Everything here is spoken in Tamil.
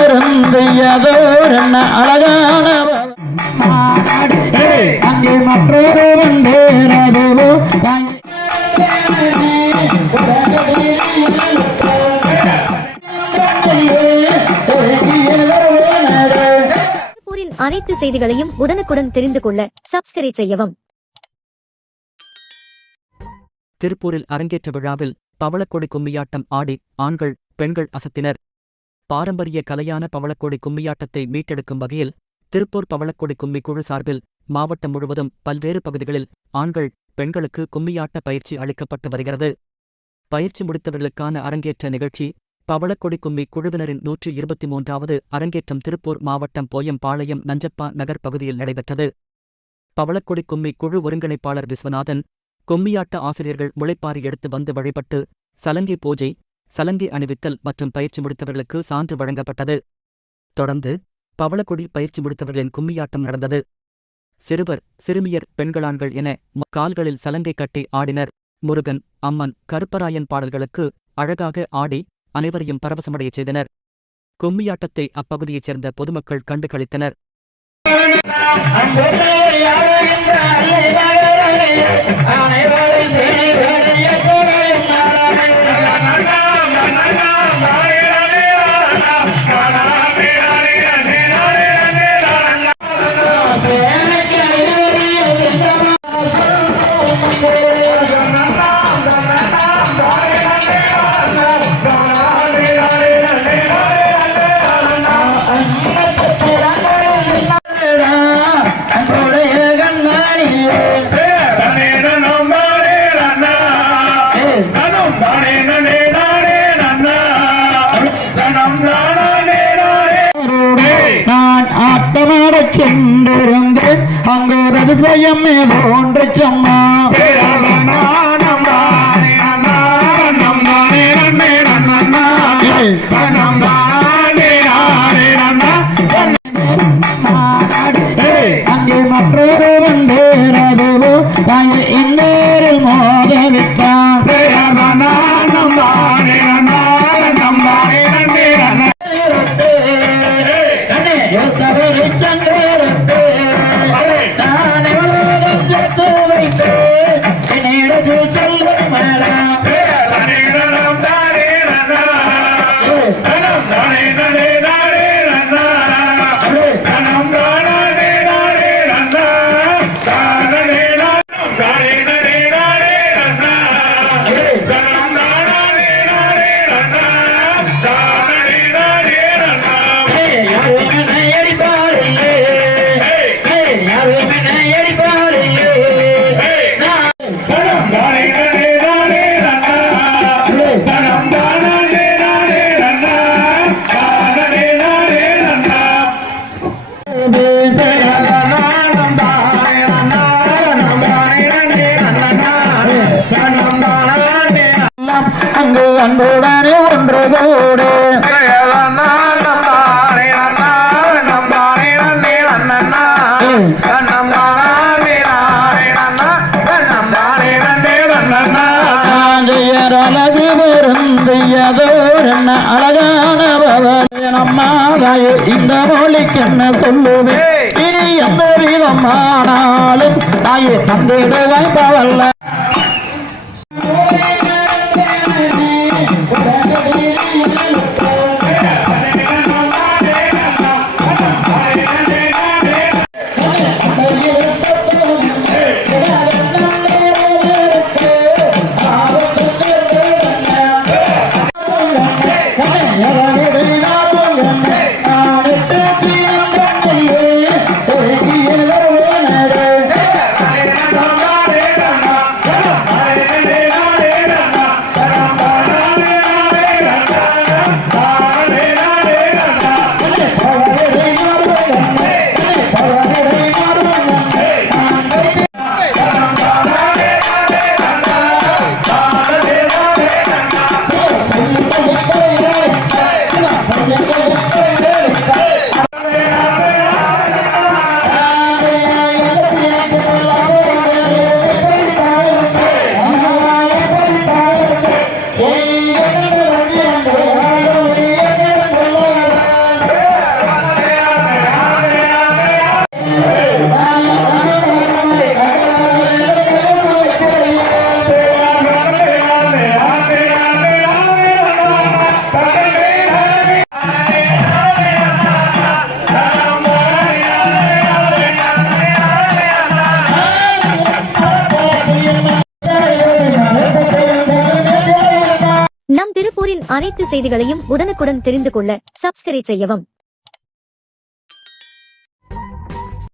பொருந்தியதோர் என்ன அழகான அங்கே மற்றொரு வந்தேரதுவோ திருப்பூரின் அனைத்து செய்திகளையும் உடனுக்குடன் தெரிந்து கொள்ள சப்ஸ்கிரைப் செய்யவும். திருப்பூரில் அரங்கேற்ற விழாவில் பவளக்கொடி கும்மியாட்டம் ஆடி ஆண்கள் பெண்கள் அசத்தினர். பாரம்பரிய கலையான பவளக்கொடி கும்மியாட்டத்தை மீட்டெடுக்கும் வகையில் திருப்பூர் பவளக்கொடி கும்மி குழு சார்பில் மாவட்டம் முழுவதும் பல்வேறு பகுதிகளில் ஆண்கள் பெண்களுக்கு கும்மியாட்ட பயிற்சி அளிக்கப்பட்டு வருகிறது. பயிற்சி முடித்தவர்களுக்கான அரங்கேற்ற நிகழ்ச்சி பவளக்கொடி கும்மி குழுவினரின் நூற்றி இருபத்தி மூன்றாவது அரங்கேற்றம் திருப்பூர் மாவட்டம் போயம்பாளையம் நஞ்சப்பா நகர் பகுதியில் நடைபெற்றது. பவளக்கொடி கும்மி குழு ஒருங்கிணைப்பாளர் விஸ்வநாதன் கும்மியாட்ட ஆசிரியர்கள் முளைப்பாரி எடுத்து வந்து வழிபட்டு சலங்கை பூஜை சலங்கை அணிவித்தல் மற்றும் பயிற்சி முடித்தவர்களுக்கு சான்று வழங்கப்பட்டது தொடர்ந்து பவளக்குடி பயிற்சி முடித்தவர்களின் கும்மியாட்டம் நடந்தது சிறுவர் சிறுமியர் பெண்களாண்கள் என கால்களில் சலங்கை கட்டி ஆடினர் முருகன் அம்மன் கருப்பராயன் பாடல்களுக்கு அழகாக ஆடி அனைவரையும் பரவசமடையச் செய்தனர் கும்மியாட்டத்தை அப்பகுதியைச் சேர்ந்த பொதுமக்கள் கண்டு களித்தனர் நான் ஆட்டமாடச் சென்றிருந்தேன். அங்கு ரகசியம் ஏதோ ஒன்று சொன்னா. அங்கே அங்கு அன்புடனே ஒன்று கூடு. அழகு பொருந்தியதோர் அழகான பவன் அம்மாதாயே இந்த மொழிக்கு என்ன சொல்லுவேன் இனி எந்த விதமானாலும் தாயே தந்திடுவாய் பவல்ல. அனைத்து செய்திகளையும் உடனுக்குடன் தெரிந்து கொள்ள சப்ஸ்கிரைப் செய்யவும்.